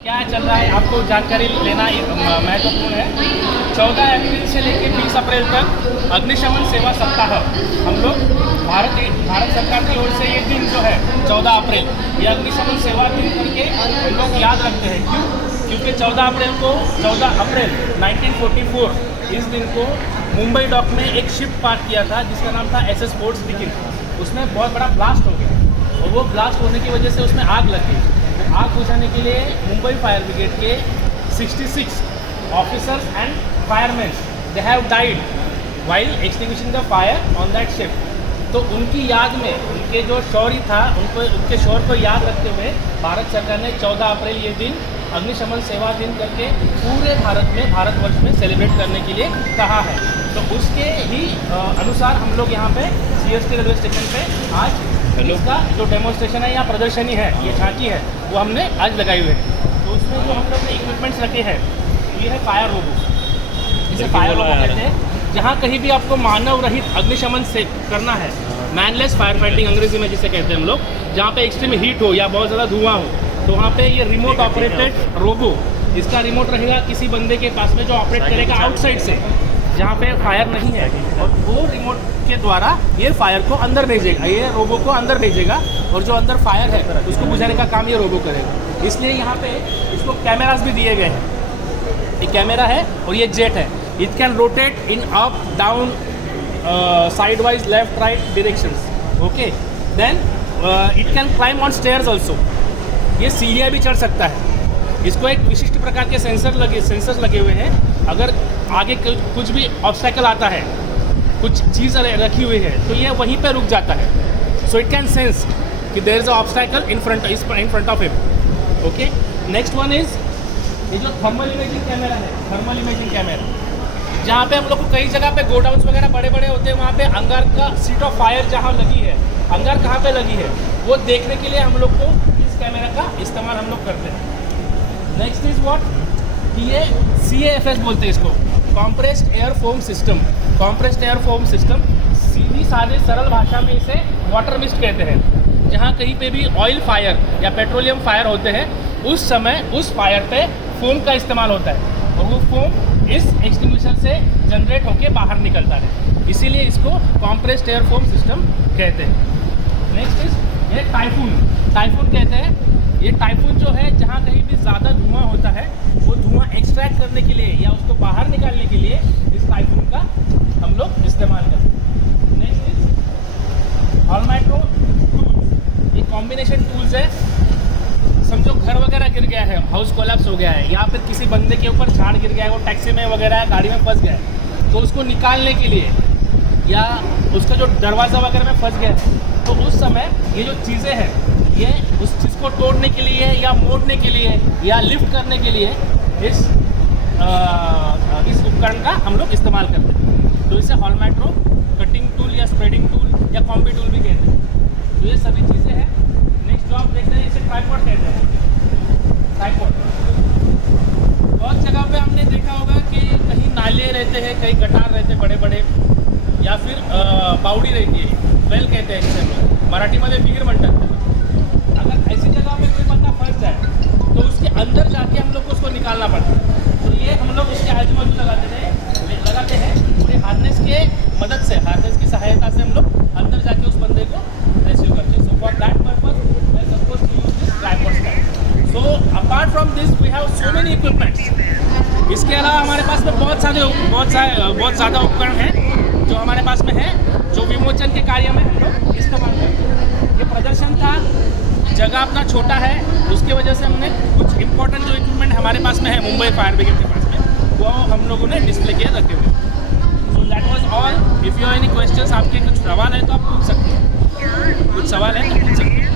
क्या चल रहा है आपको जानकारी लेना महत्वपूर्ण है। 14 अप्रैल से लेकर 20 अप्रैल तक अग्निशमन सेवा सप्ताह हम लोग भारत सरकार की ओर से ये दिन जो है 14 अप्रैल ये अग्निशमन सेवा दिन करके हम लोग याद रखते हैं। क्यों? क्योंकि 14 अप्रैल 1944 इस दिन को मुंबई डॉक में एक शिप पार्क किया था जिसका नाम था SS फोर्ट्स डिकिन। उसमें बहुत बड़ा ब्लास्ट हो गया और वो ब्लास्ट होने की वजह से उसमें आग लग गई। आग बुझाने के लिए मुंबई फायर ब्रिगेड के 66 officers and fireman they have died while extinguishing the fire on that ship. तो उनकी याद में उनके जो शौर्य था उनके शौर्य को याद रखते हुए भारत सरकार ने 14 अप्रैल ये दिन अग्निशमन सेवा दिन करके पूरे भारतवर्ष में सेलिब्रेट करने के लिए कहा है। तो उसके ही अनुसार हम लोग यहाँ पे CST रेलवे स्टेशन पे आज इसका जो डेमोन्स्ट्रेशन है या प्रदर्शनी है, ये झांकी है, वो हमने आज लगाई हुई है। तो उसमें जो हम लोग ने इक्विपमेंट्स रखे हैं ये है फायर रोबो, इसे फायर रोबो कहते हैं। जहाँ कहीं भी आपको मानव रहित अग्निशमन से करना है, मैनलेस फायर फाइटिंग अंग्रेजी में जिसे कहते हैं हम लोग, जहाँ पे एक्सट्रीम हीट हो या बहुत ज़्यादा धुआं हो, तो वहाँ पे ये रिमोट ऑपरेटेड रोबो, इसका रिमोट रहेगा किसी बंदे के पास में जो ऑपरेट करेगा आउटसाइड से, जहाँ पे फायर नहीं है, और वो रिमोट के द्वारा ये फायर को अंदर भेजेगा, ये रोबो को अंदर भेजेगा, और जो अंदर फायर है उसको बुझाने का काम ये रोबो करेगा। इसलिए यहाँ पे इसको कैमरास भी दिए गए हैं। ये कैमरा है और ये जेट है। It can rotate in up down side wise left right directions. Okay, then it can climb on stairs also. ये सीढ़ियाँ भी चढ़ सकता है। इसको एक विशिष्ट प्रकार के सेंसर्स लगे हुए हैं। अगर आगे कुछ भी ऑब्स्टैकल आता है, कुछ चीज़ रखी हुई है, तो ये वहीं पे रुक जाता है। सो इट कैन सेंस कि there is a obstacle in front of him. Okay, next one is ये जो थर्मल इमेजिंग कैमरा है, थर्मल इमेजिंग कैमरा, जहाँ पे हम लोग को कई जगह पे गोडाउन्स वगैरह बड़े बड़े होते हैं, वहाँ पे अंगार का सीट ऑफ फायर जहाँ लगी है, अंगार कहाँ पे लगी है, वो देखने के लिए हम लोग को इस कैमरा का इस्तेमाल हम लोग करते हैं। नेक्स्ट इज व्हाट, ये CAFS बोलते हैं इसको, compressed air foam system. Compressed air foam system सीधी सादे सरल भाषा में इसे वाटर मिस्ट कहते हैं। जहाँ कहीं पे भी ऑयल फायर या पेट्रोलियम फायर होते हैं, उस समय उस फायर पे फोम का इस्तेमाल होता है और वो फोम इस एक्सटिंग्विशर से जनरेट होकर बाहर निकलता है। इसीलिए इसको कॉम्प्रेस्ड एयर फोम सिस्टम कहते हैं। नेक्स्ट इज ये टाइफून कहते हैं। ये टाइफून जो है, जहाँ कहीं भी ज़्यादा धुआं होता है, वो धुआं एक्सट्रैक्ट करने के लिए या उसको बाहर निकालने के लिए इस टाइफून का हम लोग इस्तेमाल करते हैं। नेक्स्ट इज ऑलमैट्रो टूल्स। ये कॉम्बिनेशन टूल्स है। समझो घर वगैरह गिर गया है, हाउस कोलैप्स हो गया है, या फिर किसी बंदे के ऊपर झाड़ गिर गया है, वो टैक्सी में वगैरह गाड़ी में फंस गया है, तो उसको निकालने के लिए या उसका जो दरवाज़ा वगैरह में फंस गया है, तो उस समय ये जो चीज़ें हैं, ये उस चीज़ को तोड़ने के लिए या मोड़ने के लिए या लिफ्ट करने के लिए इस उपकरण का हम लोग इस्तेमाल करते हैं। तो इसे हॉलमैट्रो, कटिंग टूल या स्प्रेडिंग टूल या कॉम्बी टूल भी कहते हैं। तो ये सभी चीज़ें हैं। नेक्स्ट जो आप देखते हैं, इसे ट्राइपॉड कहते हैं। ट्राइपॉड बहुत जगह पे हमने देखा होगा कि कहीं नाले रहते हैं, कहीं गटार रहते हैं बड़े बड़े, या फिर बावड़ी रहती है, वेल कहते हैं जिसे हम लोग मराठीमध्ये विहीर म्हणतात। अगर ऐसी जगह पे कोई बंदा फंस जाए तो उसके अंदर जाके हम लोग को उसको निकालना पड़ता है। तो ये हम लोग उसके आजू बाजू लगाते हैं और ये हार्नेस के मदद से, हार्नेस की सहायता से हम लोग अंदर जाके उस बंदे को रेस्क्यू करते हैं। So for that purpose we are supposed to use this tripod stand. So apart from this we have so many equipments. इसके अलावा हमारे पास में बहुत ज़्यादा उपकरण हैं जो हमारे पास में है, जो विमोचन के कार्य में हम लोग इस्तेमाल करते हैं। ये प्रदर्शन था, जगह अपना छोटा है, उसकी वजह से हमने कुछ इंपॉर्टेंट जो इक्विपमेंट हमारे पास में है मुंबई फायर ब्रिगेड के पास में, वो हम लोगों ने डिस्प्ले किए रखे हुए। So that was all. If you have any questions, आपके कुछ सवाल है तो आप पूछ सकते हैं। कुछ सवाल है तो पूछ सकते हैं।